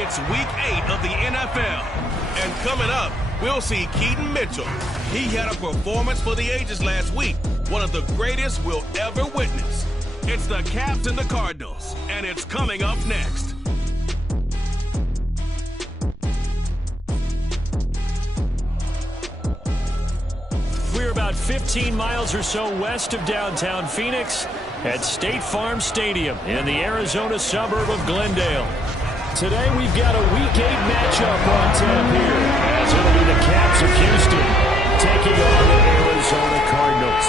It's Week 8 of the NFL. And coming up, we'll see Keaton Mitchell. He had a performance for the ages last week, one of the greatest we'll ever witness. It's the Caps and the Cardinals, and it's coming up next. We're about 15 miles or so west of downtown Phoenix at State Farm Stadium in the Arizona suburb of Glendale. Today we've got a Week 8 matchup on tap here, as it'll be the Caps of Houston taking on the Arizona Cardinals.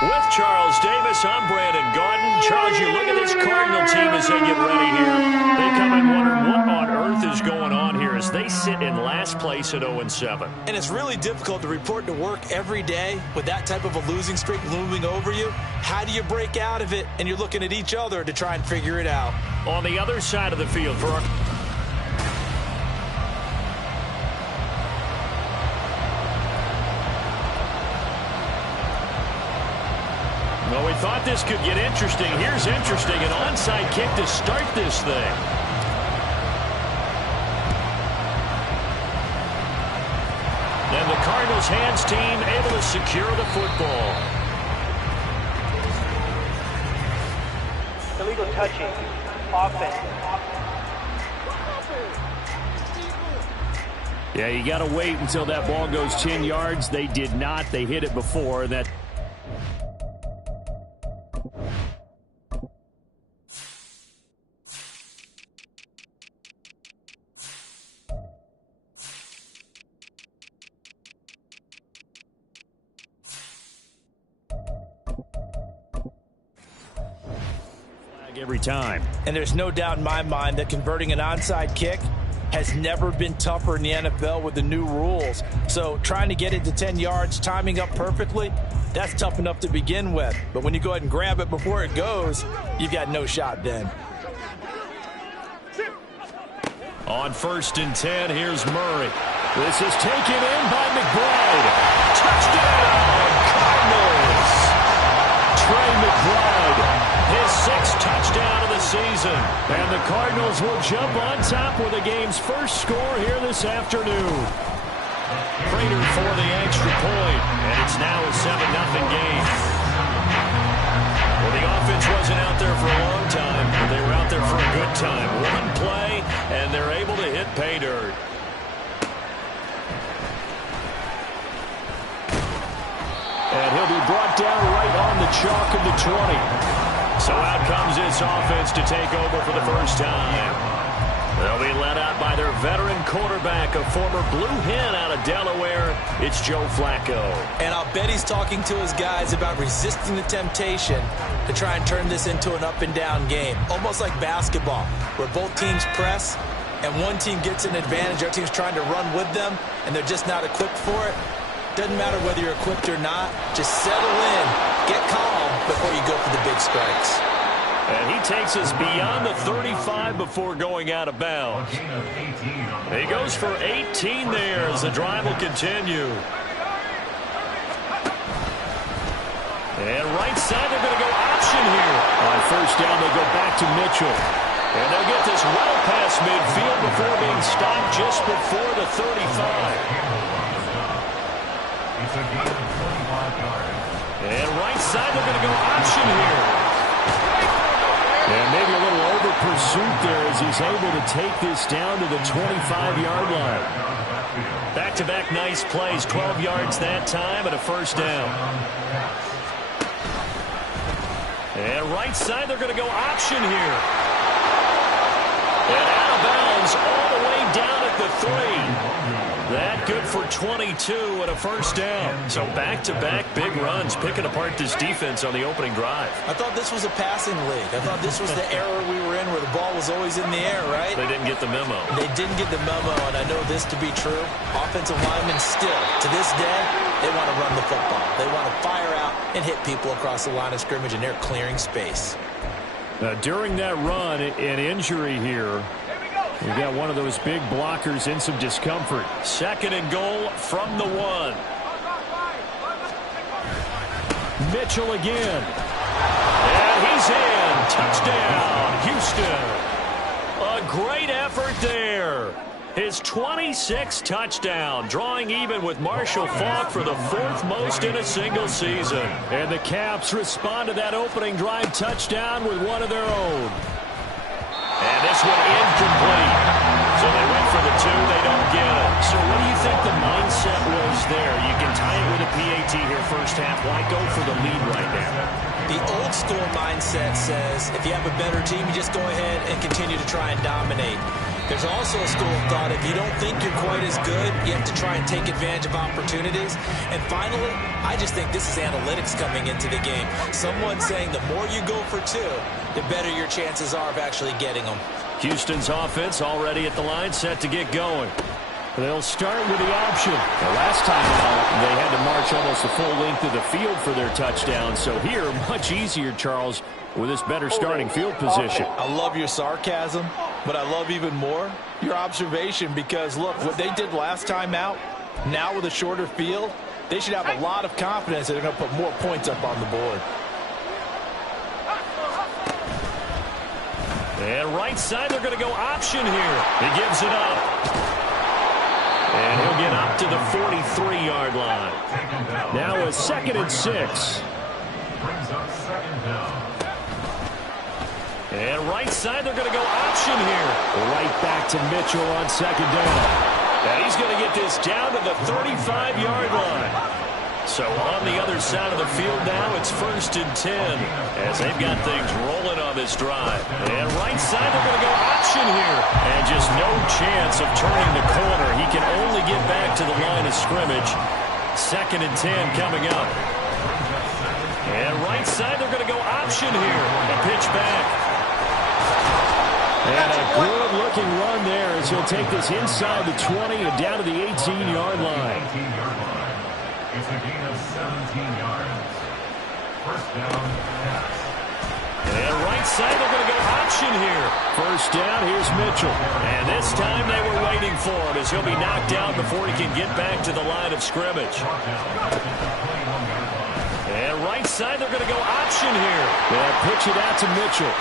With Charles Davis, I'm Brandon Gaudin. Charles, you look at this Cardinal team as they get ready here. They come in wondering what on earth is going on here as they sit in last place at 0-7. And it's really difficult to report to work every day with that type of a losing streak looming over you. How do you break out of it? And you're looking at each other to try and figure it out. On the other side of the field for our... Well, we thought this could get interesting. Here's interesting. An onside kick to start this thing. And the Cardinals hands team able to secure the football. Illegal touching. Offense. Yeah, you got to wait until that ball goes 10 yards. They did not. They hit it before. That. Every time. And there's no doubt in my mind that converting an onside kick has never been tougher in the NFL with the new rules. So trying to get it to 10 yards, timing up perfectly, that's tough enough to begin with. But when you go ahead and grab it before it goes, you've got no shot then. On 1st and 10, here's Murray. This is taken in by McBride. Touchdown, Cardinals! Trey McBride, his 6th touchdown of the season. And the Cardinals will jump on top with the game's first score here this afternoon. Prater for the extra point, and it's now a 7-0 game. Well, the offense wasn't out there for a long time, but they were out there for a good time. One play, and they're able to hit pay dirt. And he'll be brought down right on the chalk of the 20. So out comes this offense to take over for the first time. They'll be led out by their veteran quarterback, a former Blue Hen out of Delaware. It's Joe Flacco. And I'll bet he's talking to his guys about resisting the temptation to try and turn this into an up-and-down game. Almost like basketball, where both teams press, and one team gets an advantage, the other team's trying to run with them, and they're just not equipped for it. Doesn't matter whether you're equipped or not. Just settle in, get calm before you go for the big strikes. And he takes us beyond the 35 before going out of bounds. He goes for 18 there as the drive will continue. And right side, they're going to go option here. On 1st down, they go back to Mitchell. And they'll get this well past midfield before being stopped just before the 35. And right side, they're going to go option here. And maybe a little over pursuit there as he's able to take this down to the 25-yard line. Back-to-back nice plays, 12 yards that time and a 1st down. And right side, they're going to go option here. And out of bounds all the way down at the 3. That good for 22 and a 1st down. So back-to-back big runs, picking apart this defense on the opening drive. I thought this was a passing league. I thought this was the era we were in where the ball was always in the air, right? They didn't get the memo. They didn't get the memo, and I know this to be true. Offensive linemen still, to this day, they want to run the football. They want to fire out and hit people across the line of scrimmage, and they're clearing space. Now, during that run, an injury here. We got one of those big blockers in some discomfort. 2nd and goal from the 1. Mitchell again. And he's in. Touchdown, Houston. A great effort there. His 26th touchdown, drawing even with Marshall Faulk for the 4th most in a single season. And the Caps respond to that opening drive touchdown with one of their own. And this one incomplete. So they went for the 2, they don't get it. So what do you think the mindset was there? You can tie it with a PAT here first half. Why go for the lead right now? The old school mindset says if you have a better team, you just go ahead and continue to try and dominate. There's also a school of thought, if you don't think you're quite as good, you have to try and take advantage of opportunities. And finally, I just think this is analytics coming into the game. Someone saying the more you go for 2, the better your chances are of actually getting them. Houston's offense already at the line, set to get going. They'll start with the option. The last time out, they had to march almost the full length of the field for their touchdown. So here, much easier, Charles, with this better starting field position. I love your sarcasm, but I love even more your observation because, look, what they did last time out, now with a shorter field, they should have a lot of confidence that they're going to put more points up on the board. And right side, they're going to go option here. He gives it up. And he'll get up to the 43-yard line. Now a 2nd and 6. And right side, they're going to go option here. Right back to Mitchell on 2nd down. And he's going to get this down to the 35-yard line. So on the other side of the field now, it's 1st and 10 as they've got things rolling on this drive. And right side, they're going to go option here. And just no chance of turning the corner. He can only get back to the line of scrimmage. 2nd and 10 coming up. And right side, they're going to go option here. A pitch back. And a good-looking run there as he'll take this inside the 20 and down to the 18-yard line. It's a gain of 17 yards. First down pass. And right side, they're going to go option here. First down, here's Mitchell. And this time they were waiting for him as he'll be knocked down before he can get back to the line of scrimmage. And right side, they're going to go option here. They'll pitch it out to Mitchell.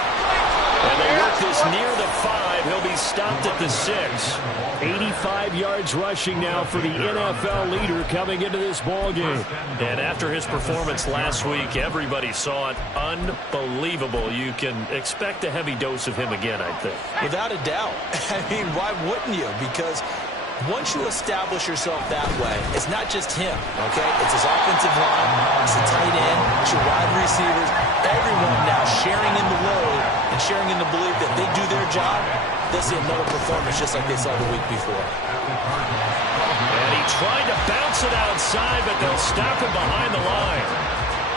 And they work this near the 5. He'll be stopped at the 6. 85 yards rushing now for the NFL leader coming into this ballgame. And after his performance last week, everybody saw it. Unbelievable. You can expect a heavy dose of him again, I think. Without a doubt. I mean, why wouldn't you? Because once you establish yourself that way, it's not just him, okay? It's his offensive line, it's the tight end, it's your wide receivers, everyone now sharing in the load and sharing in the belief that they do their job, they'll see another performance just like they saw the week before. And he tried to bounce it outside, but they'll stop him behind the line.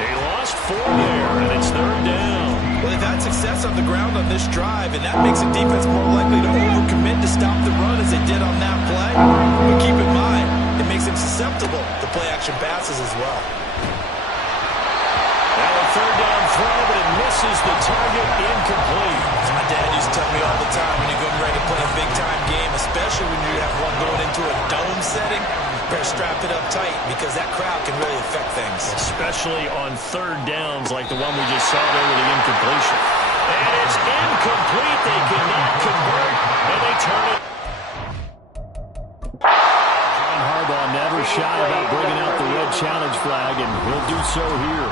He lost 4 there, and it's 3rd down. Well, they've had success on the ground on this drive, and that makes the defense more likely to overcommit to stop the run as they did on that play. But keep in mind, it makes them susceptible to play-action passes as well. Now a 3rd down throw, but it misses the target, incomplete. As my dad used to tell me all the time, when you're getting ready to play a big-time game, especially when you have one going into a dome setting, better strap it up tight because that crowd can really affect things. Especially on 3rd downs like the one we just saw there with the incompletion. And it's incomplete. They cannot convert, and they turn it. John Harbaugh never shy about bringing out the red challenge flag, and he'll do so here.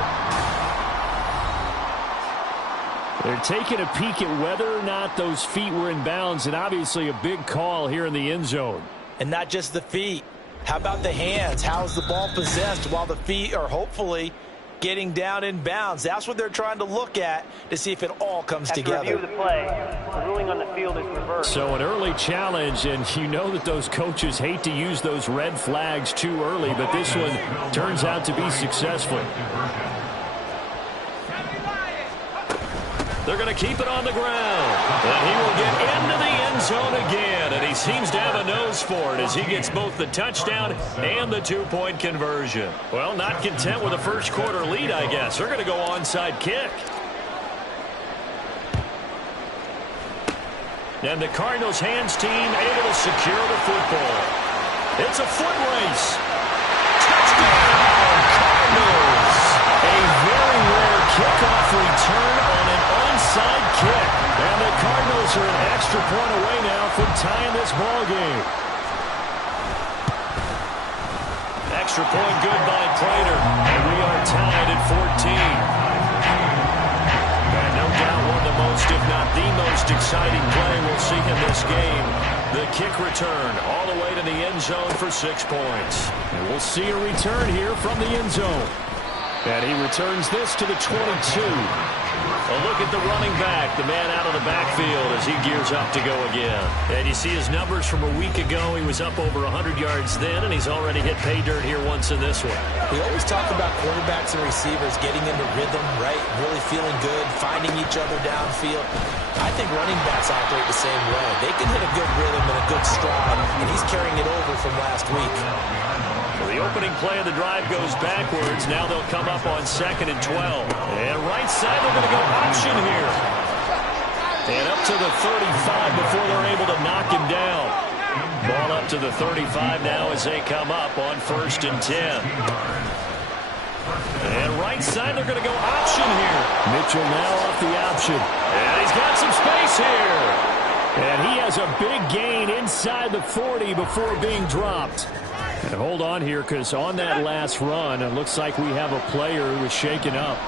They're taking a peek at whether or not those feet were in bounds, and obviously a big call here in the end zone. And not just the feet. How about the hands? How's the ball possessed while the feet are hopefully getting down in bounds? That's what they're trying to look at to see if it all comes together. Review the play. The ruling on the field is reversed. So an early challenge, and you know that those coaches hate to use those red flags too early, but this one turns out to be successful. They're going to keep it on the ground. And he will get into the end zone again. And he seems to have a nose for it as he gets both the touchdown and the 2-point conversion. Well, not content with a first quarter lead, I guess. They're going to go onside kick. And the Cardinals hands team able to secure the football. It's a foot race. Touchdown, Cardinals. A very rare kickoff return on an onside tying this ball game. Extra point good by Prater, and we are tied at 14. And no doubt one of the most, if not the most exciting play we'll see in this game. The kick return all the way to the end zone for 6 points. And we'll see a return here from the end zone. And he returns this to the 22. A look at the running back, the man out of the backfield as he gears up to go again. And you see his numbers from a week ago. He was up over 100 yards then, and he's already hit pay dirt here once in this one. We always talk about quarterbacks and receivers getting into rhythm, right? Really feeling good, finding each other downfield. I think running backs operate the same way. They can hit a good rhythm and a good stride, and he's carrying it over from last week. Well, the opening play of the drive goes backwards. Now they'll come up on 2nd and 12. And right side, they're going to go option here. And up to the 35 before they're able to knock him down. Ball up to the 35 now as they come up on 1st and 10. And right side, they're going to go option here. Mitchell now off the option. And he's got some space here. And he has a big gain inside the 40 before being dropped. And hold on here, because on that last run, it looks like we have a player who was shaken up.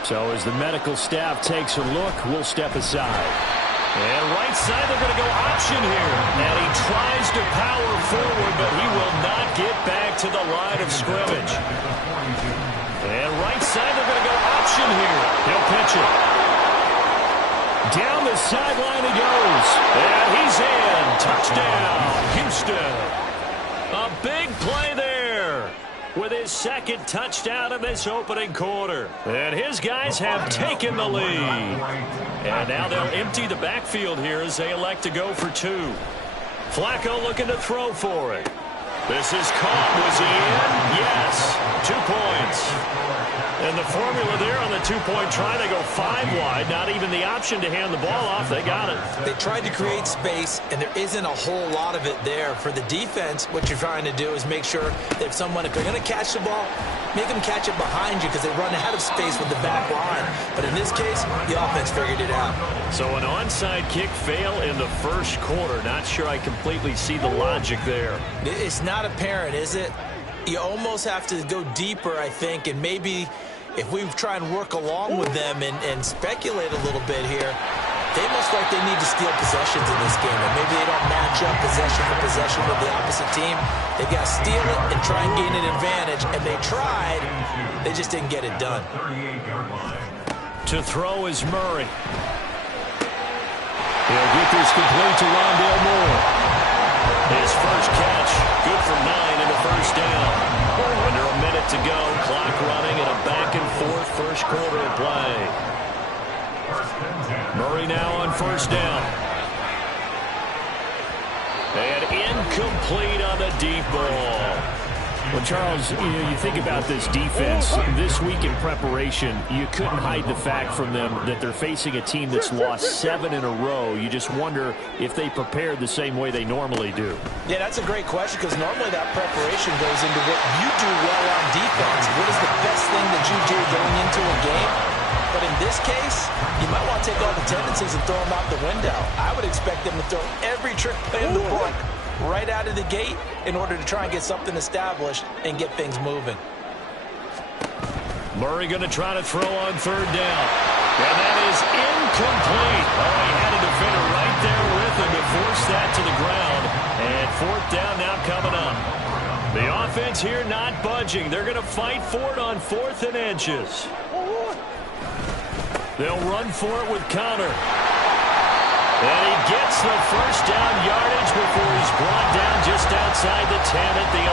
So as the medical staff takes a look, we'll step aside. And right side, they're going to go option here. And he tries to power forward, but he will not get back to the line of scrimmage. And right side, they're going to go option here. He'll pitch it. Down the sideline he goes. And he's in. Touchdown, Houston. A big play there with his 2nd touchdown of this opening quarter. And his guys have taken the lead. And now they'll empty the backfield here as they elect to go for 2. Flacco looking to throw for it. This is caught. Was he in? Yes. 2 points. And the formula there on the 2-point try, they go 5 wide. Not even the option to hand the ball off. They got it. They tried to create space, and there isn't a whole lot of it there. For the defense, what you're trying to do is make sure that if they're going to catch the ball, make them catch it behind you because they run out of space with the back line. But in this case, the offense figured it out. So an onside kick fail in the 1st quarter. Not sure I completely see the logic there. It's not apparent, is it? You almost have to go deeper, I think, and maybe if we try and work along with them and speculate a little bit here, they most likely need to steal possessions in this game, and maybe they don't match up possession for possession with the opposite team. They've got to steal it and try and gain an advantage, and they tried. They just didn't get it done. To throw is Murray. He'll get this complete to Rondale Moore. His first catch, good for 9 and a 1st down. Under a minute to go, clock running and a back-and-forth 1st quarter of play. Murray now on 1st down. And incomplete on the deep ball. Well, Charles, you think about this defense. This week in preparation, you couldn't hide the fact from them that they're facing a team that's lost 7 in a row. You just wonder if they prepared the same way they normally do. Yeah, that's a great question because normally that preparation goes into what you do well on defense. What is the best thing that you do going into a game? But in this case, you might want to take all the tendencies and throw them out the window. I would expect them to throw every trick play in the book right out of the gate in order to try and get something established and get things moving. Murray going to try to throw on 3rd down. And that is incomplete. Oh, he had a defender right there with him to force that to the ground. And 4th down now coming up. The offense here not budging. They're going to fight for it on 4th and inches. They'll run for it with Connor. And he gets the 1st down yardage before he's brought down just outside the 10 at the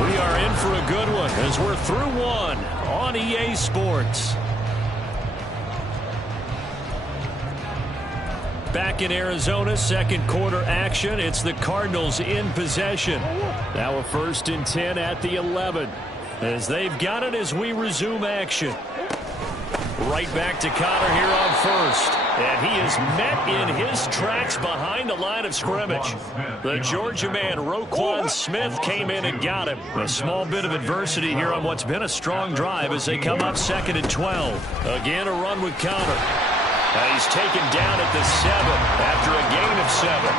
11. We are in for a good one as we're through 1 on EA Sports. Back in Arizona, 2nd quarter action. It's the Cardinals in possession. Now a 1st and 10 at the 11. As they've got it as we resume action. Right back to Connor here on 1st. And he is met in his tracks behind the line of scrimmage. The Georgia man, Roquan Smith, came in and got him. A small bit of adversity here on what's been a strong drive as they come up 2nd and 12. Again, a run with Connor. He's taken down at the 7 after a gain of 7.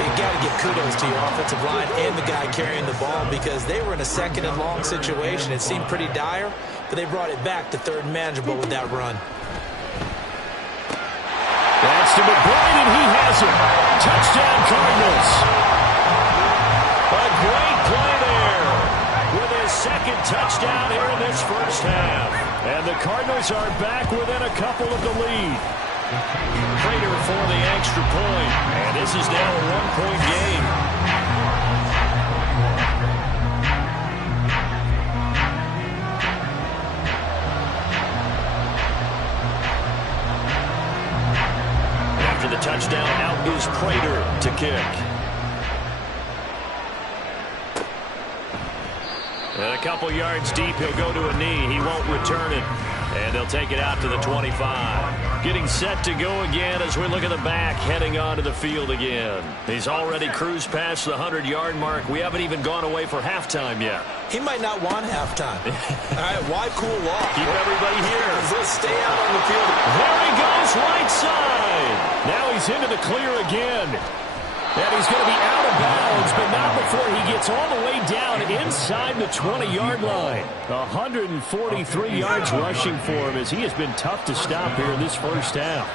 You got to give kudos to your offensive line and the guy carrying the ball because they were in a 2nd and long situation. It seemed pretty dire, but they brought it back to 3rd and manageable with that run. That's to McBride, and he has it. Touchdown, Cardinals. A great play there with his 2nd touchdown here in this first half. And the Cardinals are back within a couple of the lead. Prater for the extra point. And this is now a 1-point game. After the touchdown, out is Prater to kick. And a couple yards deep, he'll go to a knee. He won't return it. And they'll take it out to the 25. Getting set to go again as we look at the back, heading onto the field again. He's already cruised past the 100-yard mark. We haven't even gone away for halftime yet. He might not want halftime. All right, why cool off? Keep everybody here. Let's stay out on the field. There he goes, right side. Now he's into the clear again. And he's going to be out of bounds, but not before he gets all the way down inside the 20-yard line. 143 yards rushing for him as he has been tough to stop here in this first half.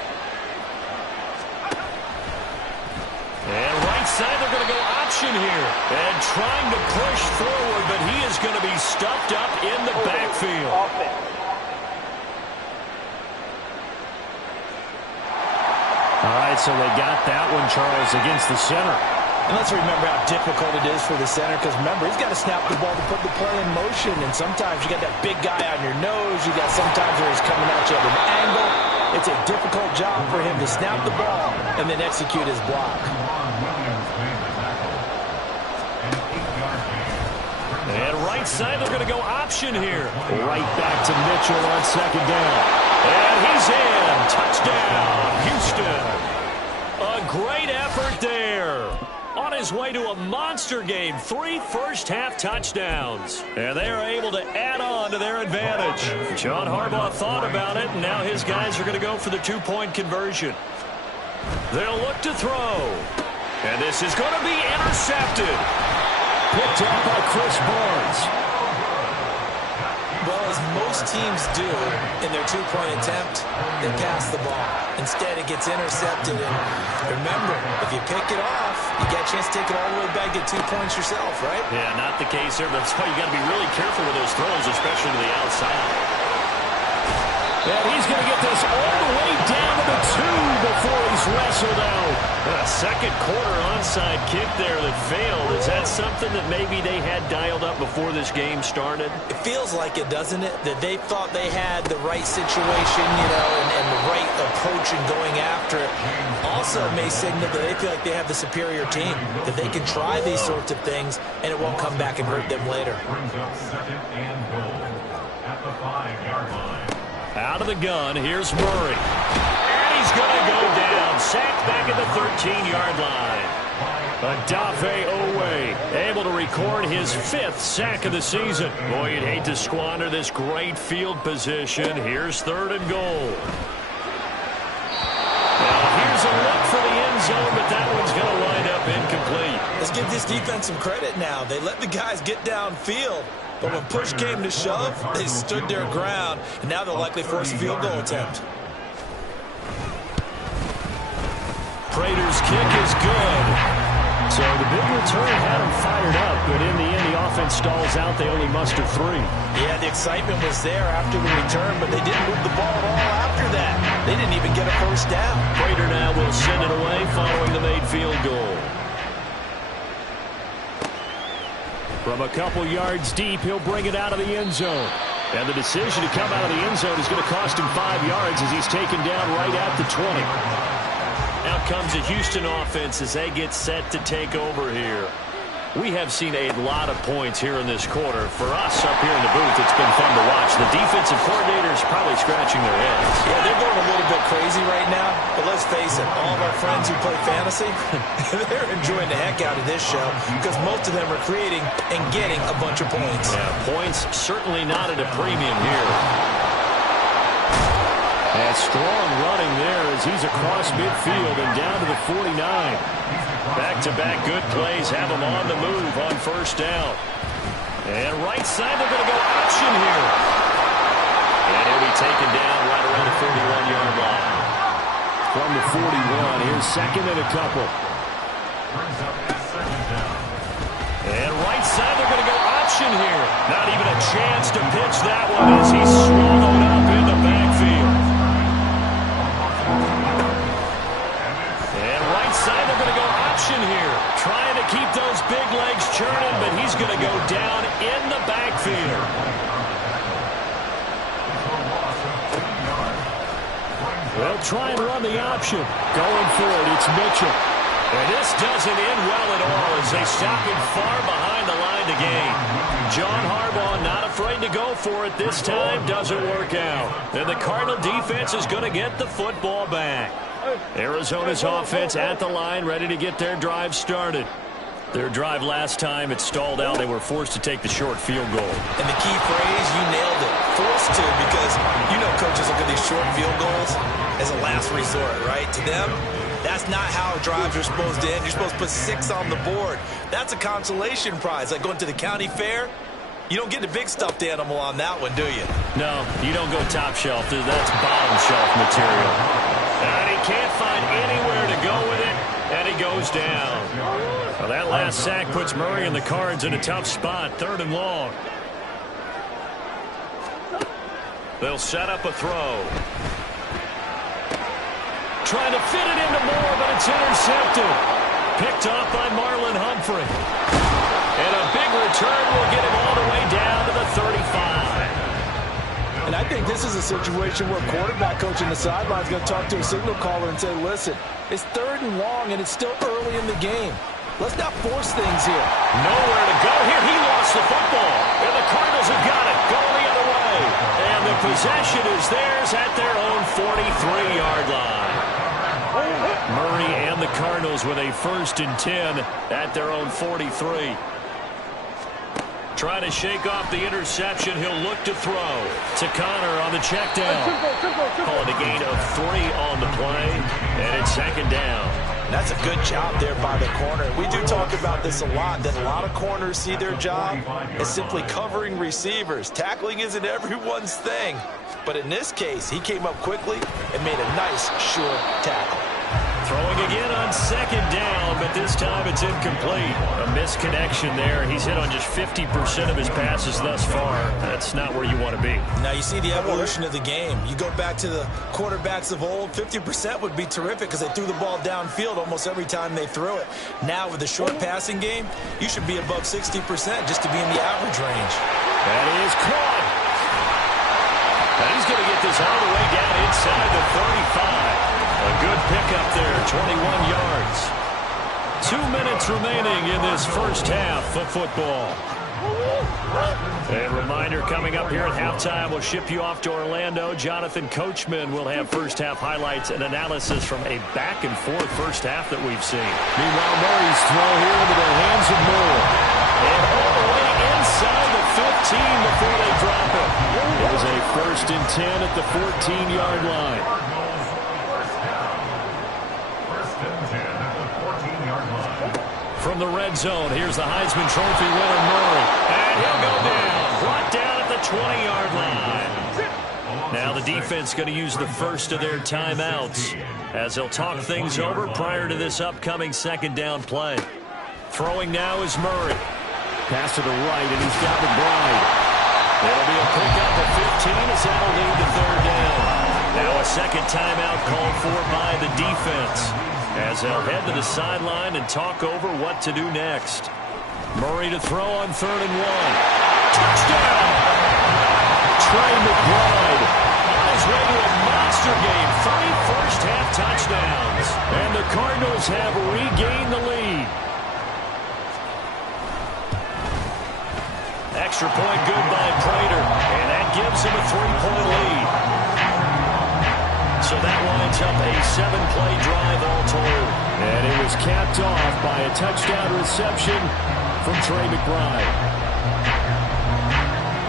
And right side, they're going to go option here. And trying to push forward, but he is going to be stuffed up in the backfield. All right, so they got that one, Charles, against the center. And let's remember how difficult it is for the center because, remember, he's got to snap the ball to put the play in motion. And sometimes you got that big guy on your nose. You got sometimes where he's coming at you at an angle. It's a difficult job for him to snap the ball and then execute his block. And right side, they're going to go option here. Right back to Mitchell on 2nd down. And he's in. Touchdown, Houston. A great effort there. On his way to a monster game. 3 first-half touchdowns. And they are able to add on to their advantage. John Harbaugh thought about it, and now his guys are going to go for the 2-point conversion. They'll look to throw. And this is going to be intercepted. Picked up by Chris Barnes. Well, as most teams do in their 2-point attempt, they pass the ball. Instead, it gets intercepted. And remember, if you pick it off, you get a chance to take it all the way back, get 2 points yourself, right? Yeah, not the case there. That's why you got to be really careful with those throws, especially to the outside. And he's going to get this all the way down to the 2 before he's wrestled out. A second quarter onside kick there that failed. Is that something that maybe they had dialed up before this game started? It feels like it, doesn't it? That they thought they had the right situation, you know, and the right approach in going after it. Also may signal that they feel like they have the superior team, that they can try these sorts of things and it won't come back and hurt them later. Brings up 2nd and goal at the 5-yard line. Out of the gun, here's Murray. And he's going to go down. Sacked back at the 13-yard line. Adafe Owe able to record his 5th sack of the season. Boy, you'd hate to squander this great field position. Here's 3rd and goal. Now, here's a look for the end zone, but that one's going to wind up incomplete. Let's give this defense some credit now. They let the guys get downfield. But when push came to shove, they stood their ground, and now they'll likely force a field goal attempt. Prater's kick is good. So the big return had them fired up, but in the end, the offense stalls out. They only muster 3. Yeah, the excitement was there after the return, but they didn't move the ball at all after that. They didn't even get a first down. Prater now will send it away following the made field goal. From a couple yards deep, he'll bring it out of the end zone. And the decision to come out of the end zone is going to cost him 5 yards as he's taken down right at the 20. Out comes the Houston offense as they get set to take over here. We have seen a lot of points here in this quarter. For us up here in the booth, it's been fun to watch. The defensive coordinators probably scratching their heads. Yeah, they're going a little bit crazy right now. But let's face it, all of our friends who play fantasy, they're enjoying the heck out of this show because most of them are creating and getting a bunch of points. Yeah, points certainly not at a premium here. And strong running there as he's across midfield and down to the 49. Back-to-back good plays have him on the move on first down. And right side, they're going to go option here. And he'll be taken down right around the 41-yard line. From the 41, here's second and a couple. And right side, they're going to go option here. Not even a chance to pitch that one as he's swallowed up in the backfield. And right side, they're going to go option here. Trying to keep those big legs churning, but he's going to go down in the backfield. They'll try and run the option. Going for it, it's Mitchell. And this doesn't end well at all as they stop him far behind the line to gain. John Harbaugh not afraid to go for it this time. Doesn't work out. And the Cardinal defense is going to get the football back. Arizona's offense at the line, ready to get their drive started. Their drive last time, it stalled out. They were forced to take the short field goal. And the key phrase, you nailed it. Forced to, because you know coaches look at these short field goals as a last resort, right? To them, that's not how drives are supposed to end. You're supposed to put 6 on the board. That's a consolation prize, like going to the county fair. You don't get the big stuffed animal on that one, do you? No, you don't go top shelf. That's bottom shelf material. And he can't find anywhere to go with it, and he goes down. Well, that last sack puts Murray and the Cards in a tough spot, 3rd and long. They'll set up a throw. Trying to fit it into Moore, but it's intercepted. Picked off by Marlon Humphrey. And a big return will get him all the way down to the 35. And I think this is a situation where quarterback coach in the sideline is going to talk to a signal caller and say, listen, it's 3rd and long, and it's still early in the game. Let's not force things here. Nowhere to go here. He lost the football. And the Cardinals have got it. Going the other way. And the possession is theirs at their own 43-yard line. Murray and the Cardinals with a 1st and 10 at their own 43. Trying to shake off the interception. He'll look to throw to Connor on the check down. Call it a gain of 3 on the play. And it's 2nd down. That's a good job there by the corner. We do talk about this a lot, that a lot of corners see their job as simply covering receivers. Tackling isn't everyone's thing. But in this case, he came up quickly and made a nice, sure tackle. Throwing again on 2nd down, but this time it's incomplete. A misconnection there. He's hit on just 50% of his passes thus far. That's not where you want to be. Now you see the evolution of the game. You go back to the quarterbacks of old, 50% would be terrific because they threw the ball downfield almost every time they threw it. Now with the short passing game, you should be above 60% just to be in the average range. That is caught. And he's going to get this all the way down inside the 35. A good pickup there, 21 yards. 2 minutes remaining in this first half of football. A reminder coming up here at halftime, we'll ship you off to Orlando. Jonathan Coachman will have first half highlights and analysis from a back-and-forth first half that we've seen. Meanwhile, Murray's throw here into the hands of Moore. And all the way inside the 15 before they drop it. It was a 1st and 10 at the 14-yard line. From the red zone, here's the Heisman Trophy winner, Murray. And he'll go down, brought down at the 20-yard line. Now the defense going to use the first of their timeouts as they'll talk things over prior to this upcoming 2nd down play. Throwing now is Murray. Pass to the right, and he's got McBride. There'll be a pickup at 15 as that'll lead to 3rd down. Now a 2nd timeout called for by the defense, as they'll head to the sideline and talk over what to do next. Murray to throw on 3rd and 1. Touchdown! Trey McBride on his way to a monster game. 3 first-half touchdowns. And the Cardinals have regained the lead. Extra point good by Prater, and that gives him a 3-point lead. So that winds up a 7-play drive all told. And it was capped off by a touchdown reception from Trey McBride.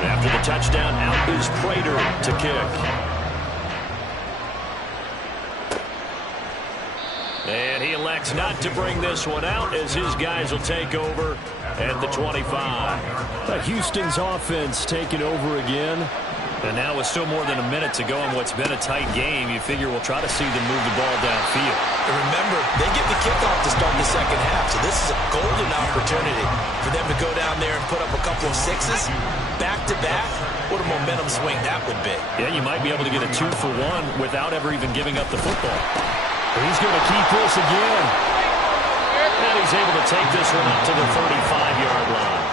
After the touchdown, out is Prater to kick. And he elects not to bring this one out as his guys will take over at the 25. Houston's offense taking over again. And now with still more than a minute to go in what's been a tight game, you figure we'll try to see them move the ball downfield. And remember, they get the kickoff to start the second half, so this is a golden opportunity for them to go down there and put up a couple of sixes back-to-back. What a momentum swing that would be. Yeah, you might be able to get a 2-for-1 without ever even giving up the football. He's going to keep this again. And he's able to take this one up to the 35-yard line.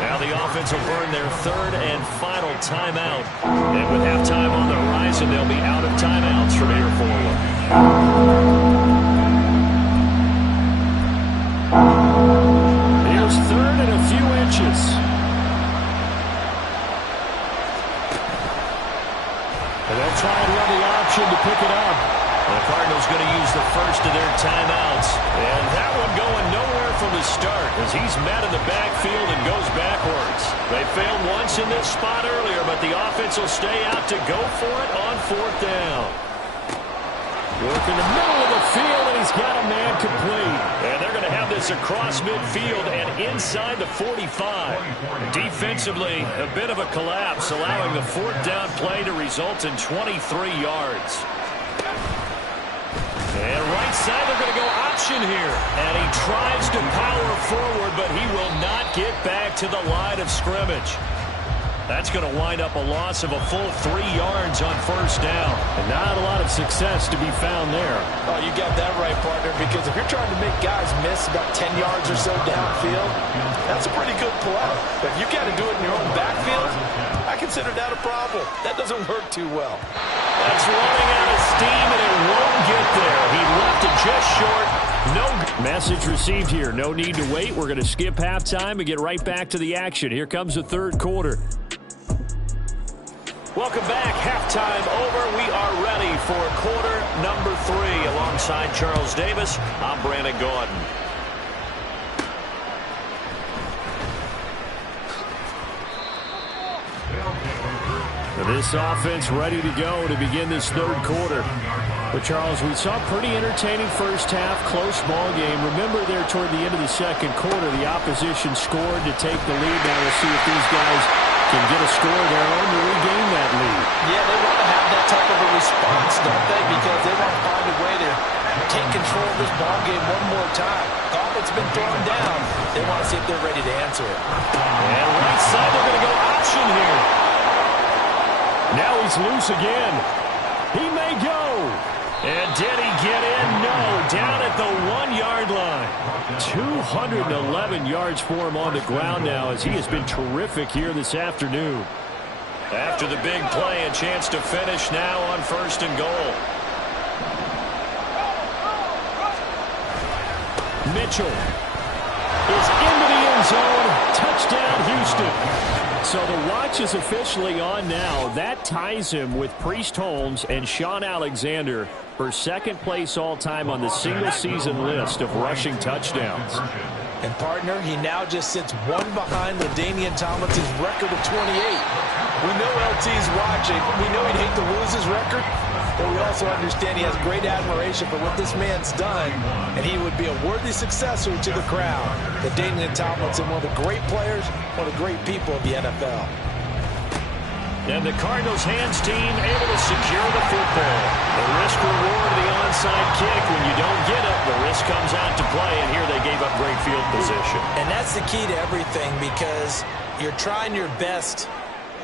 Now the offense will burn their third and final timeout. And with halftime on the horizon, they'll be out of timeouts from here forward. Here's third and a few inches. And they'll try and run the option to pick it up. The Cardinals going to use the first of their timeouts. And that one going nowhere from the start as he's met in the backfield and goes backwards. They failed once in this spot earlier, but the offense will stay out to go for it on fourth down. Work in the middle of the field, and he's got a man complete. And they're going to have this across midfield and inside the 45. Defensively, a bit of a collapse, allowing the fourth down play to result in 23 yards. And right side, they're going to go option here. And he tries to power forward, but he will not get back to the line of scrimmage. That's going to wind up a loss of a full 3 yards on first down. And not a lot of success to be found there. Oh, you got that right, partner, because if you're trying to make guys miss about 10 yards or so downfield, that's a pretty good play. But if you got to do it in your own backfield, I consider that a problem. That doesn't work too well. That's running out of steam, and it won't get there. He left it just short. No message received here. No need to wait. We're going to skip halftime and get right back to the action. Here comes the third quarter. Welcome back. Halftime over. We are ready for quarter number 3. Alongside Charles Davis, I'm Brandon Gordon. This offense ready to go to begin this third quarter. But, Charles, we saw a pretty entertaining first half, close ball game. Remember there toward the end of the second quarter, the opposition scored to take the lead. Now we'll see if these guys can get a score of their own to regain that lead. Yeah, they want to have that type of a response, don't they? Because they want to find a way to take control of this ball game one more time. Gauntlet's been thrown down. They want to see if they're ready to answer it. And right side, they're going to go option here. Now he's loose again. He may go. And did he get in? No. Down at the 1-yard line. 211 yards for him on the ground now as he has been terrific here this afternoon. After the big play, a chance to finish now on first and goal. Mitchell is into the end zone. Touchdown, Houston. So the watch is officially on now. That ties him with Priest Holmes and Sean Alexander for second place all-time on the single-season list of rushing touchdowns. And, partner, he now just sits one behind LaDainian Tomlinson's record of 28. We know LT's watching. We know he'd hate to lose his record, but we also understand he has great admiration for what this man's done, and he would be a worthy successor to the crown. LaDainian Tomlinson, one of the great players, one of the great people of the NFL. And the Cardinals' hands team able to secure the football. The risk-reward of the onside kick. When you don't get it, the risk comes out to play, and here they gave up great field position. And that's the key to everything, because you're trying your best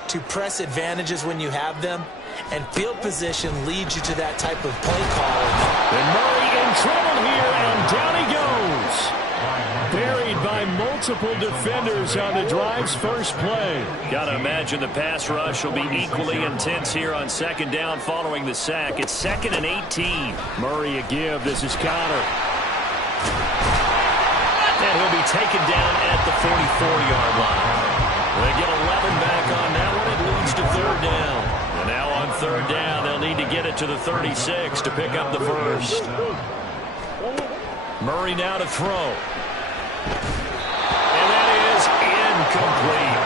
to press advantages when you have them, and field position leads you to that type of play calling. And Murray in trouble here, and down he goes. Buried by multiple defenders on the drive's first play. Got to imagine the pass rush will be equally intense here on second down following the sack. It's 2nd and 18. Murray a give. This is Connor. And he'll be taken down at the 44-yard line. They get 11 back on that one. It leads to third down. And now on third down, they'll need to get it to the 36 to pick up the first. Murray now to throw. And that is incomplete.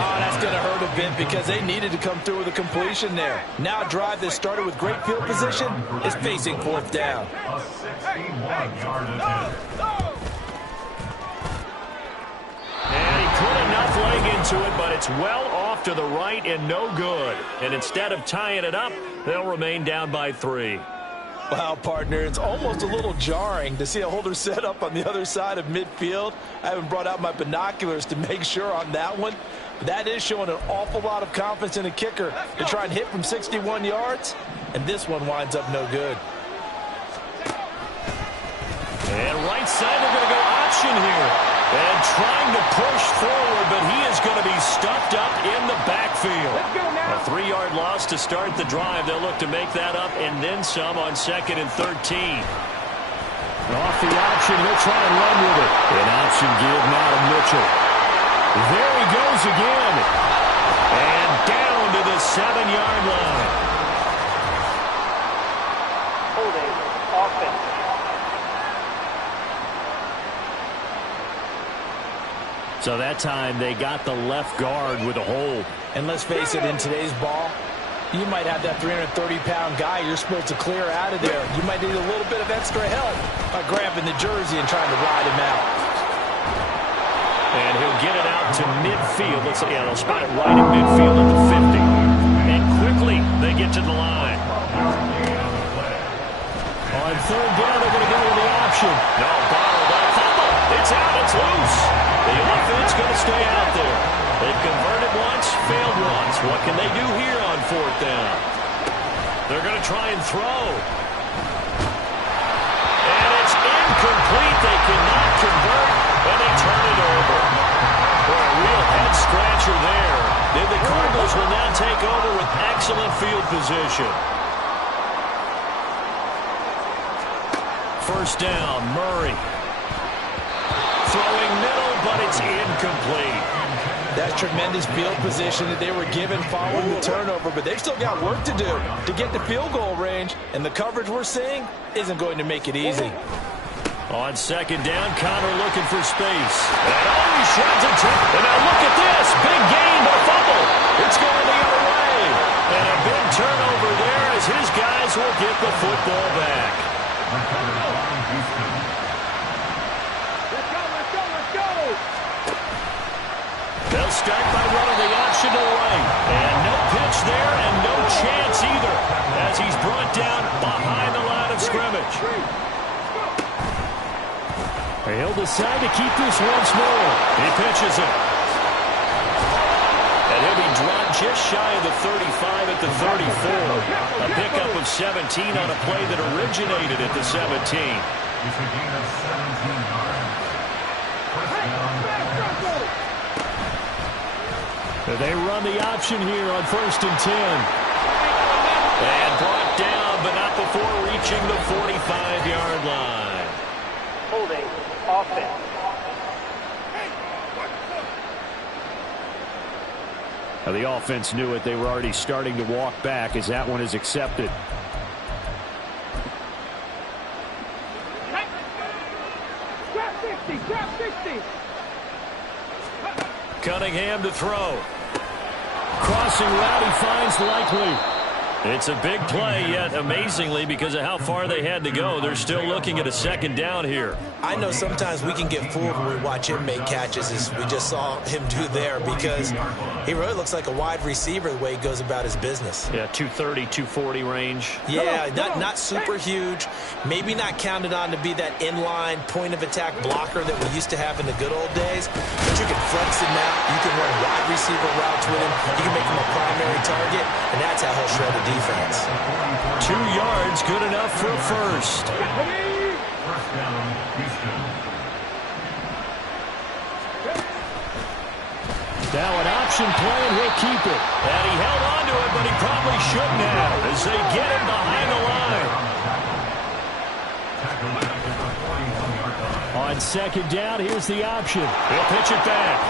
Oh, that's going to hurt a bit because they needed to come through with a completion there. Now a drive that started with great field position is facing fourth down. A 61-yard attempt. And he put enough leg into it, but it's well off to the right and no good. And instead of tying it up, they'll remain down by 3. Wow, partner, it's almost a little jarring to see a holder set up on the other side of midfield. I haven't brought out my binoculars to make sure on that one. But that is showing an awful lot of confidence in a kicker to try and hit from 61 yards. And this one winds up no good. And right side, they're going to go option here. And trying to push forward, but he is going to be stuffed up in the backfield. A 3-yard loss to start the drive. They'll look to make that up and then some on 2nd and 13. Off the option, he'll try and run with it. An option give now to Mitchell. There he goes again. And down to the 7-yard line. Holding offense. So that time they got the left guard with a hold. And let's face it, in today's ball, you might have that 330-pound guy you're supposed to clear out of there. You might need a little bit of extra help by grabbing the jersey and trying to ride him out. And he'll get it out to midfield. Let's see, yeah, they'll spot it right in midfield at the 50. And quickly they get to the line. On third down, they're going to go with the option. No, bottled up. Fumble. It's out. It's loose. The offense going to stay out there. They've converted once, failed once. What can they do here on fourth down? They're going to try and throw. And it's incomplete. They cannot convert, and they turn it over. For a real head-scratcher there. The Cardinals will now take over with excellent field position. First down, Murray. Throwing middle, but it's incomplete. That's tremendous field position that they were given following the turnover, but they've still got work to do to get the field goal range, and the coverage we're seeing isn't going to make it easy. On second down, Connor looking for space. And he shreds it to. And now look at this. Big gain, but a fumble. It's going the other way. And a big turnover there as his guys will get the football back. They'll start by running the option to the right. And no pitch there and no chance either as he's brought down behind the line of scrimmage. He'll decide to keep this once more. He pitches it. And he'll be dropped just shy of the 35 at the 34. A pickup of 17 on a play that originated at the 17. It's a gain of 17 yards. First down. They run the option here on 1st and 10. And brought down, but not before reaching the 45-yard line. Holding offense. Now the offense knew it. They were already starting to walk back as that one is accepted. Cunningham to throw. Crossing route, he finds Likely. It's a big play, yet amazingly, because of how far they had to go, they're still looking at a second down here. I know sometimes we can get fooled when we watch him make catches, as we just saw him do there, because he really looks like a wide receiver the way he goes about his business. Yeah, 230, 240 range. Yeah, not super huge. Maybe not counted on to be that inline point-of-attack blocker that we used to have in the good old days, but you can flex him out. You can run wide receiver routes with him. You can make him a primary target, and that's how he'll shred a defense. 2 yards, good enough for a first. First down, Houston. Now an option play, and he'll keep it. And he held on to it, but he probably shouldn't have as they get him behind the line. Tackled at the 41-yard line. On second down, here's the option. He'll pitch it back.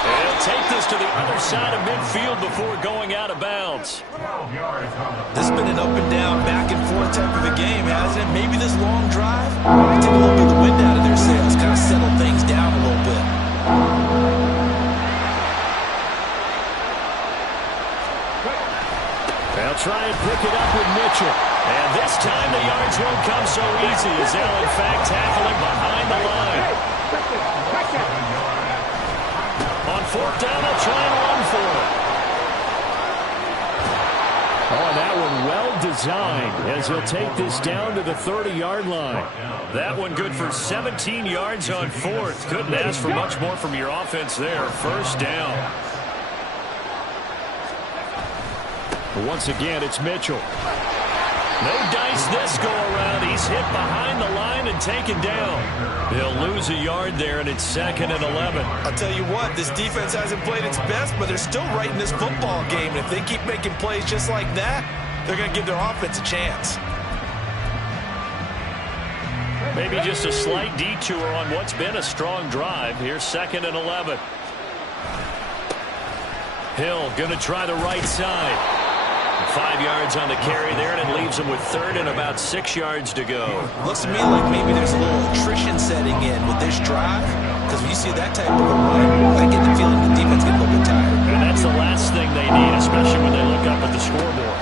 And he'll take this to the other side of midfield before going out of bounds. This has been an up and down, back and forth type of a game, hasn't it? Maybe this long drive will take a little bit of the wind out of their sails, kind of settle things down a little bit. They'll try and pick it up with Mitchell. And this time the yards won't come so easy as they'll in fact tackle him behind the line. On fourth down, they'll try and run for it. Oh, that one well designed as he'll take this down to the 30-yard line. That one good for 17 yards on fourth. Couldn't ask for much more from your offense there. First down. Once again, it's Mitchell. No dice this go-around. He's hit behind the line and taken down. He'll lose a yard there, and it's 2nd and 11. I'll tell you what, this defense hasn't played its best, but they're still right in this football game. And if they keep making plays just like that, they're going to give their offense a chance. Maybe just a slight detour on what's been a strong drive. Here's 2nd and 11. Hill going to try the right side. 5 yards on the carry there, and it leaves him with 3rd and about 6 yards to go. Looks to me like maybe there's a little attrition setting in with this drive, because when you see that type of a run, I get the feeling the defense gets a little bit tired. And that's the last thing they need, especially when they look up at the scoreboard.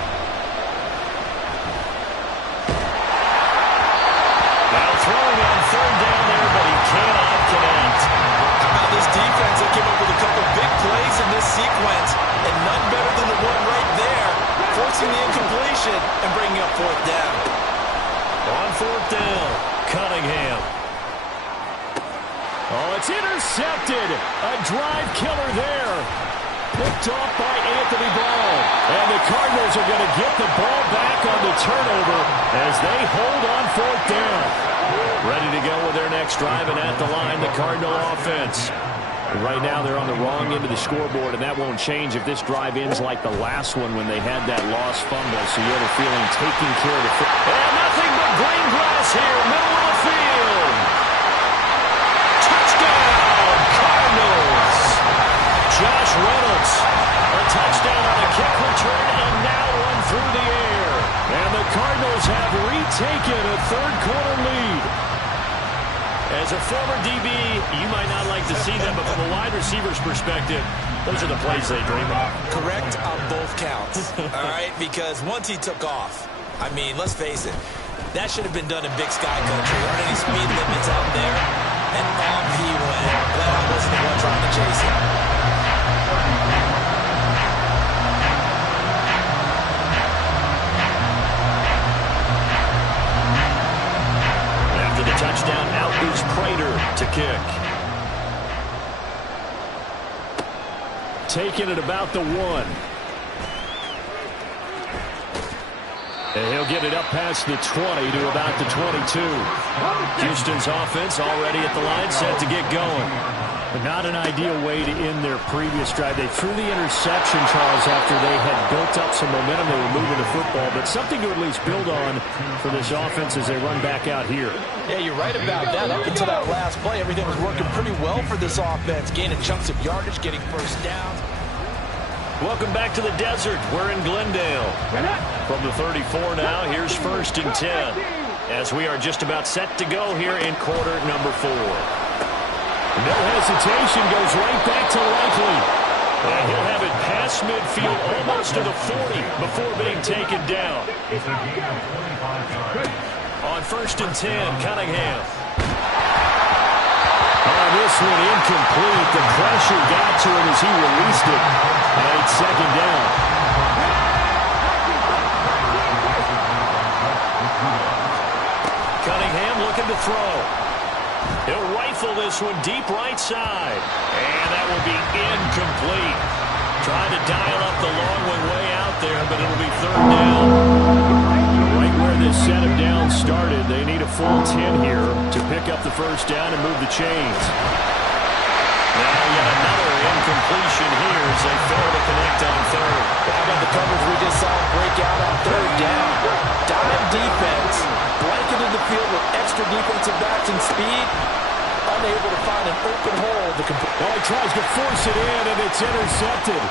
Now throwing on 3rd down there, but he cannot connect. How about this defense? They came up with a couple big plays in this sequence, and none better than the one right there, forcing the incompletion and bringing up 4th down. On 4th down, Cunningham. Oh, it's intercepted. A drive killer there. Picked off by Anthony Brown. And the Cardinals are going to get the ball back on the turnover as they hold on 4th down. Ready to go with their next drive, and at the line, the Cardinal offense. Right now, they're on the wrong end of the scoreboard, and that won't change if this drive ends like the last one when they had that lost fumble. So you have a feeling taking care of the and nothing but green grass here, middle of the field. Touchdown, Cardinals. Josh Reynolds, a touchdown on a kick return, and now one through the air. And the Cardinals have retaken a third-quarter lead. As a former DB, you might not like to see them, but from a wide receiver's perspective, those are the plays they dream of. Correct on both counts, all right? Because once he took off, I mean, let's face it, that should have been done in Big Sky Country. Aren't any speed limits out there? And off he went. Glad I wasn't the one trying to chase him. Touchdown, out is Prater to kick. Taking it about the 1. And he'll get it up past the 20 to about the 22. Houston's offense already at the line, set to get going. But not an ideal way to end their previous drive. They threw the interception, Charles, after they had built up some momentum. They were moving the football, but something to at least build on for this offense as they run back out here. Yeah, you're right about that. Up until that last play, everything was working pretty well for this offense, gaining chunks of yardage, getting first down. Welcome back to the desert. We're in Glendale. From the 34 now, here's 1st and 10. As we are just about set to go here in quarter number 4. No hesitation, goes right back to Likely. And he'll have it past midfield, almost to the 40 before being taken down. On 1st and 10, Cunningham. On this one, incomplete. The pressure got to him as he released it. And it's 2nd down. Cunningham looking to throw. He'll rifle this one deep right side. And that will be incomplete. Trying to dial up the long one way out there, but it'll be 3rd down. Right where this set of downs started, they need a full 10 here to pick up the first down and move the chains. Now yet another incompletion here as they fail to connect on 3rd. How about the coverage we just saw break out on 3rd down? Dime defense, blanketed the field with extra defensive backs and speed. unable to find an open hole to complete. Well, he tries to force it in, and it's intercepted.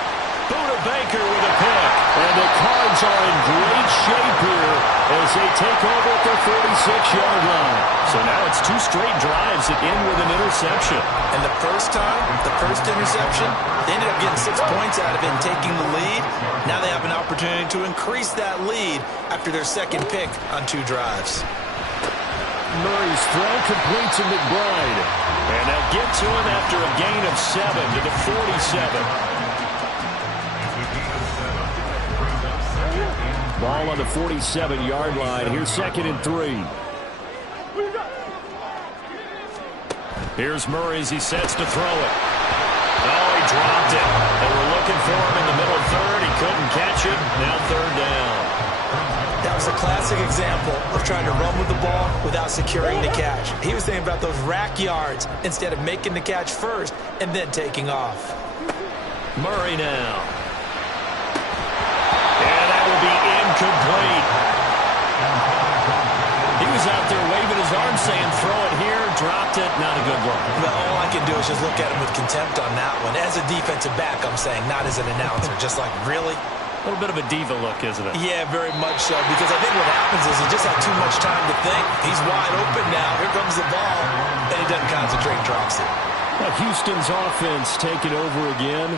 Buda Baker with a pick. And the Cards are in great shape here as they take over at their 46-yard line. So now it's 2 straight drives that end with an interception. And the first time, the first interception, they ended up getting 6 points out of it and taking the lead. Now they have an opportunity to increase that lead after their second pick on 2 drives. Murray's throw complete to McBride. And they'll get to him after a gain of 7 to the 47. Ball on the 47-yard line. Here's 2nd and 3. Here's Murray as he sets to throw it. Oh, he dropped it. They were looking for him in the middle third. He couldn't catch it. Now 3rd down. That was a classic example of trying to run with the ball without securing the catch. He was thinking about those rack yards instead of making the catch first and then taking off. Murray now. And that will be incomplete. He was out there waving his arm saying throw it here, dropped it, not a good one. Well, all I can do is just look at him with contempt on that one. As a defensive back, I'm saying, not as an announcer. Just like, really? A little bit of a diva look, isn't it? Yeah, very much so, because I think what happens is he just had too much time to think. He's wide open now. Here comes the ball, and he doesn't concentrate, drops it. Well, Houston's offense taking over again.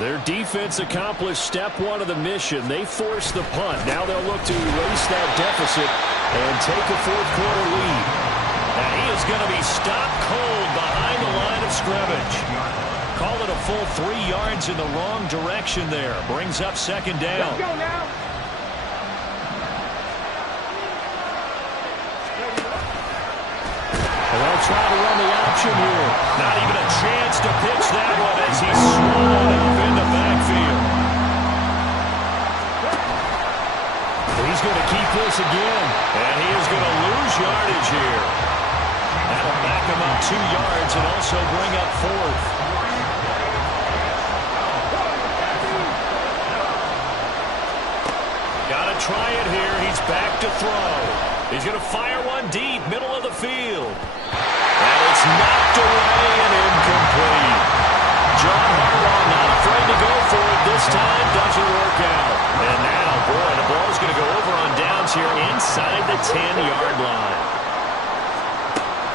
Their defense accomplished step 1 of the mission. They forced the punt. Now they'll look to erase that deficit and take a 4th-quarter lead. And he is going to be stopped cold behind the line of scrimmage. Call it a full 3 yards in the wrong direction there. Brings up 2nd down. Let's go now. They'll try to run the option here. Not even a chance to pitch that one as he's swung up in the backfield. He's going to keep this again, and he is going to lose yardage here. That'll back him up 2 yards and also bring up 4th. Got to try it here. He's back to throw. He's going to fire one deep, middle of the field. And it's knocked away and incomplete. John Harbaugh not afraid to go for it this time. Doesn't work out. And now, boy, the ball's going to go over on downs here inside the 10-yard line.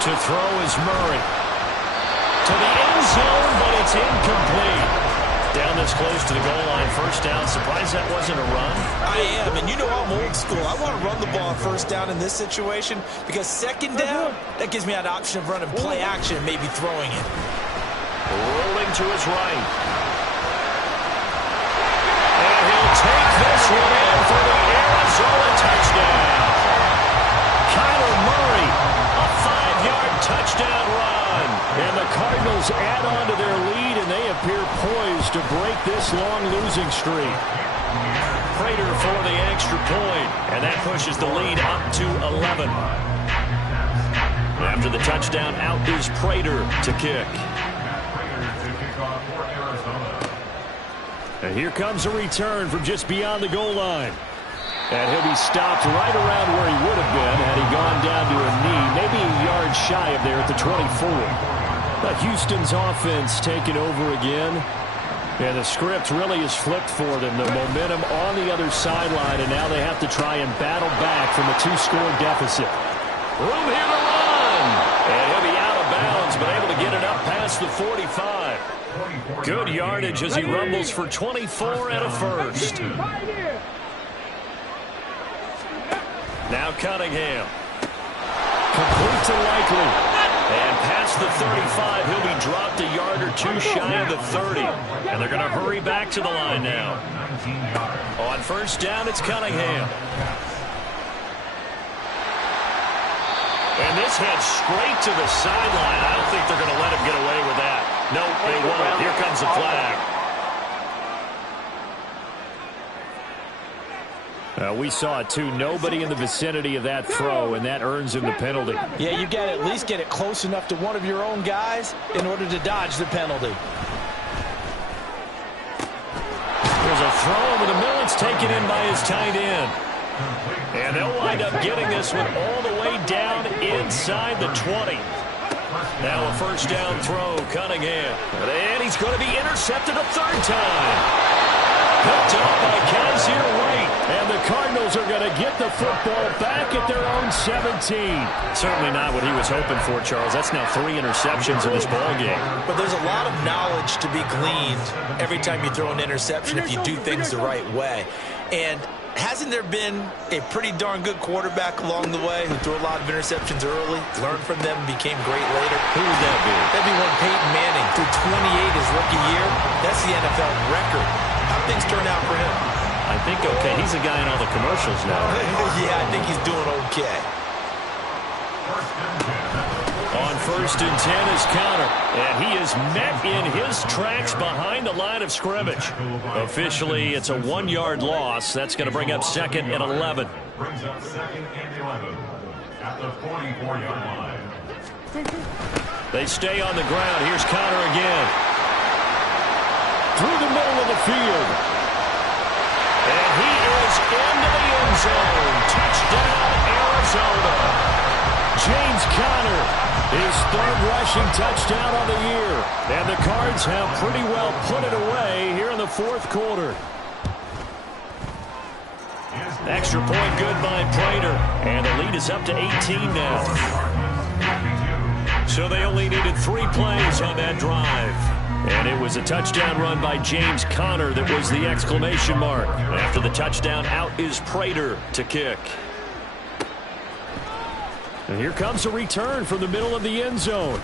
To throw is Murray. To the end zone, but it's incomplete. Down this close to the goal line, 1st down. Surprised that wasn't a run? I am, and you know I'm old school. I want to run the ball on 1st down in this situation because 2nd down, that gives me that option of running play action and maybe throwing it. Rolling to his right. And he'll take this one in for the Arizona touchdown. Kyler Murray, a 5-yard touchdown run. And the Cardinals add on to their lead, and they appear poised to break this long losing streak. Prater for the extra point, and that pushes the lead up to 11. After the touchdown, out is Prater to kick. And here comes a return from just beyond the goal line. And he'll be stopped right around where he would have been had he gone down to a knee, maybe a yard shy of there at the 24. But Houston's offense taking over again. And the script really is flipped for them. The momentum on the other sideline, and now they have to try and battle back from a 2-score deficit. Room here to run. And he'll be out of bounds, but able to get it up past the 45. Good yardage as he rumbles for 24 and a 1st. Now Cunningham. Complete to Likely. And past the 35, he'll be dropped a yard or 2 shy of the 30. And they're going to hurry back to the line now. On 1st down, it's Cunningham. And this heads straight to the sideline. I don't think they're going to let him get away with that. No, they won't. Here comes the flag. We saw it, too. Nobody in the vicinity of that throw, and that earns him the penalty. Yeah, you got to at least get it close enough to one of your own guys in order to dodge the penalty. There's a throw over the middle. It's taken in by his tight end. And they'll wind up getting this one all the way down inside the 20. Now a first down throw, Cunningham. And he's going to be intercepted a third time. Picked up by Kaiser White. And the Cardinals are going to get the football back at their own 17. Certainly not what he was hoping for, Charles. That's now 3 interceptions in this ball game. But there's a lot of knowledge to be gleaned every time you throw an interception if you do things the right way. And hasn't there been a pretty darn good quarterback along the way who threw a lot of interceptions early, learned from them, and became great later? Who would that be? That'd be one Peyton Manning threw 28 his rookie year. That's the NFL record. How'd things turn out for him? I think okay. He's a guy in all the commercials now. Yeah, I think he's doing okay. On first and 10 is Connor, and he is met in his tracks behind the line of scrimmage. Officially, it's a 1-yard loss. That's going to bring up 2nd and 11. Brings up 2nd and 11 at the 44-yard line. They stay on the ground. Here's Connor again. Through the middle of the field. And he is into the end zone. Touchdown, Arizona. James Conner, his 3rd rushing touchdown of the year. And the Cards have pretty well put it away here in the 4th quarter. Extra point good by Prater. And the lead is up to 18 now. So they only needed 3 plays on that drive. And it was a touchdown run by James Conner that was the exclamation mark. After the touchdown, out is Prater to kick. And here comes a return from the middle of the end zone.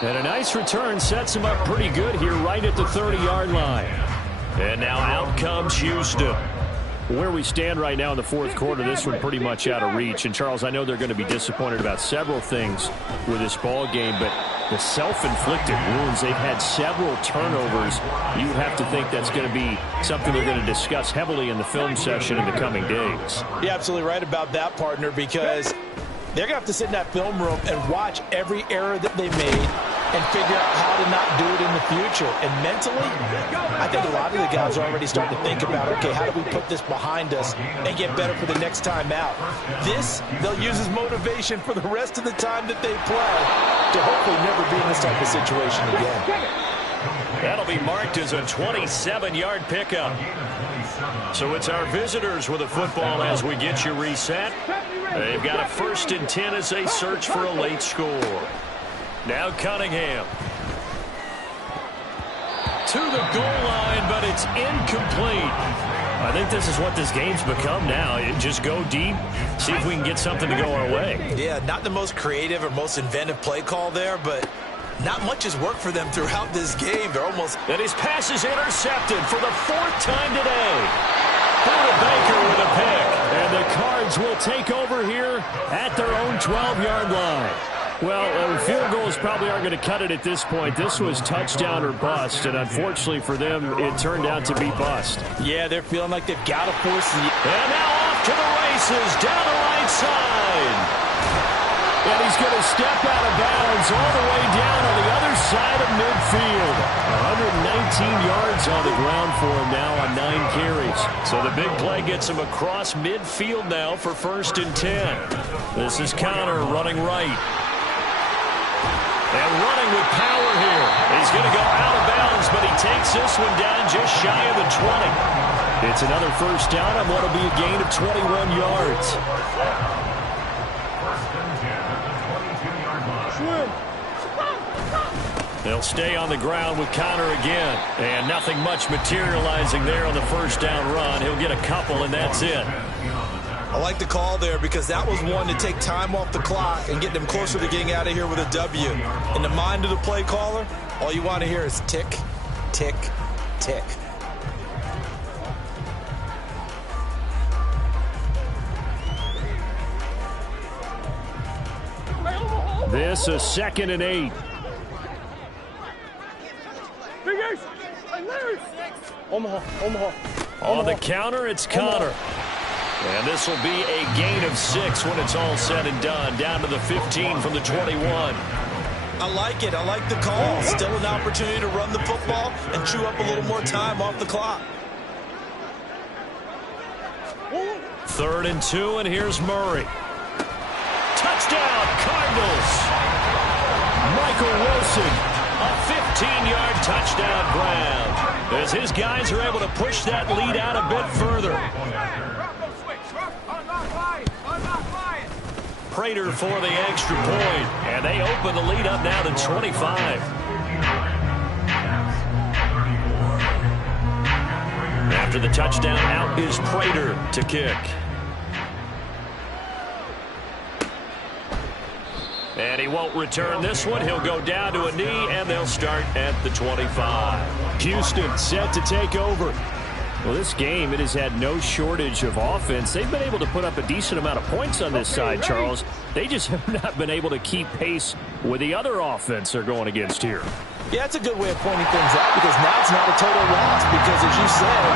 And a nice return sets him up pretty good here right at the 30-yard line. And now out comes Houston. Where we stand right now in the 4th quarter, this one pretty much out of reach. And, Charles, I know they're going to be disappointed about several things with this ball game, but the self-inflicted wounds, they've had several turnovers. You have to think that's going to be something they're going to discuss heavily in the film session in the coming days. You're absolutely right about that, partner, because they're going to have to sit in that film room and watch every error that they made and figure out how to not do it in the future. And mentally, I think a lot of the guys are already starting to think about, okay, how do we put this behind us and get better for the next time out? This, they'll use as motivation for the rest of the time that they play to hopefully never be in this type of situation again. That'll be marked as a 27-yard pickup. So it's our visitors with a football as we get you reset. They've got a 1st and 10 as they search for a late score. Now Cunningham. To the goal line, but it's incomplete. I think this is what this game's become now. Just go deep, see if we can get something to go our way. Yeah, not the most creative or most inventive play call there, but not much has worked for them throughout this game. They're almost... And his pass is intercepted for the 4th time today. Buda Baker with a pick. And the Cards will take over here at their own 12-yard line. Well, field goals probably aren't going to cut it at this point. This was touchdown or bust, and unfortunately for them, it turned out to be bust. Yeah, they're feeling like they've got to force the... And now off to the races, down the right side. And he's going to step out of bounds all the way down on the other side of midfield. 119 yards on the ground for him now on 9 carries. So the big play gets him across midfield now for 1st and 10. This is Connor running right. And running with power here. He's going to go out of bounds, but he takes this one down just shy of the 20. It's another 1st down on what will be a gain of 21 yards. 1st and 10 at the 22-yard line. They'll stay on the ground with Connor again. And nothing much materializing there on the 1st down run. He'll get a couple, and that's it. I like the call there because that was one to take time off the clock and get them closer to getting out of here with a W. In the mind of the play caller, all you want to hear is tick, tick, tick. This is 2nd and 8. On the counter, it's Connor. And this will be a gain of 6 when it's all said and done. Down to the 15 from the 21. I like it. I like the call. Still an opportunity to run the football and chew up a little more time off the clock. 3rd and 2, and here's Murray. Touchdown, Cardinals. Michael Wilson, a 15-yard touchdown grab, as his guys are able to push that lead out a bit further. Prater for the extra point, and they open the lead up now to 25. After the touchdown, out is Prater to kick. And he won't return this one. He'll go down to a knee, and they'll start at the 25. Houston set to take over. Well, this game, it has had no shortage of offense. They've been able to put up a decent amount of points on this side, Charles. They just have not been able to keep pace with the other offense they're going against here. Yeah, that's a good way of pointing things out, because now it's not a total loss, because as you said,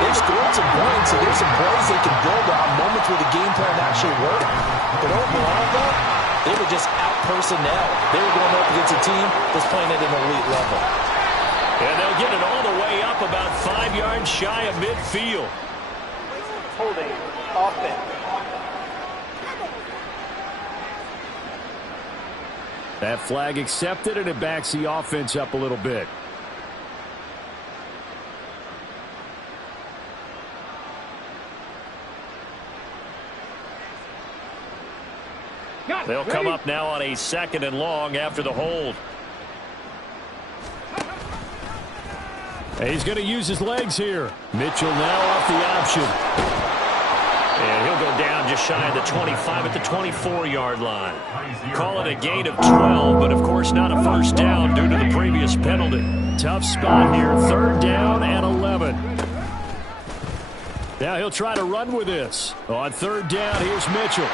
they've scored some points, so there's some plays they can build on, moments where the game plan actually worked. But overall, though, they were just out personnel. They were going up against a team that's playing at an elite level. And they'll get it all the way up about 5 yards shy of midfield. Holding offense. That flag accepted, and it backs the offense up a little bit. They'll come up now on a 2nd and long after the hold. He's going to use his legs here. Mitchell now off the option. And he'll go down just shy of the 25 at the 24-yard line. Call it a gain of 12, but of course not a first down due to the previous penalty. Tough spot here. 3rd down and 11. Now he'll try to run with this. On 3rd down, here's Mitchell.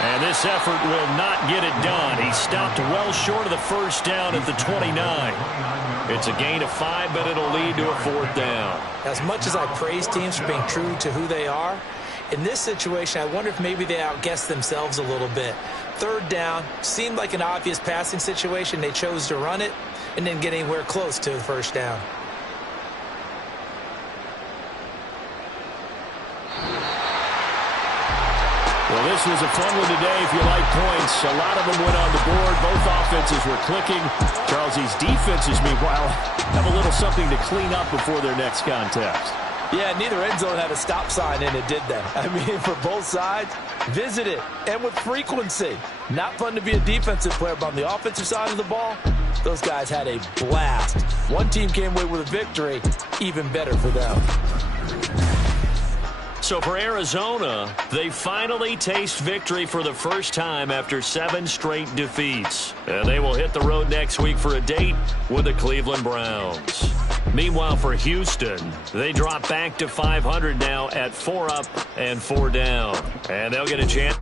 And this effort will not get it done. He stopped well short of the first down at the 29. It's a gain of 5, but it'll lead to a 4th down. As much as I praise teams for being true to who they are, in this situation, I wonder if maybe they outguessed themselves a little bit. 3rd down seemed like an obvious passing situation. They chose to run it and didn't get anywhere close to the first down. Well, this was a fun one today if you like points. A lot of them went on the board. Both offenses were clicking. Charles, these defenses, meanwhile, have a little something to clean up before their next contest. Yeah, neither end zone had a stop sign in it, did they? I mean, for both sides, visit it, and with frequency. Not fun to be a defensive player, but on the offensive side of the ball, those guys had a blast. One team came away with a victory, even better for them. So for Arizona, they finally taste victory for the first time after 7 straight defeats. And they will hit the road next week for a date with the Cleveland Browns. Meanwhile, for Houston, they drop back to 500 now at 4 up and 4 down. And they'll get a chance.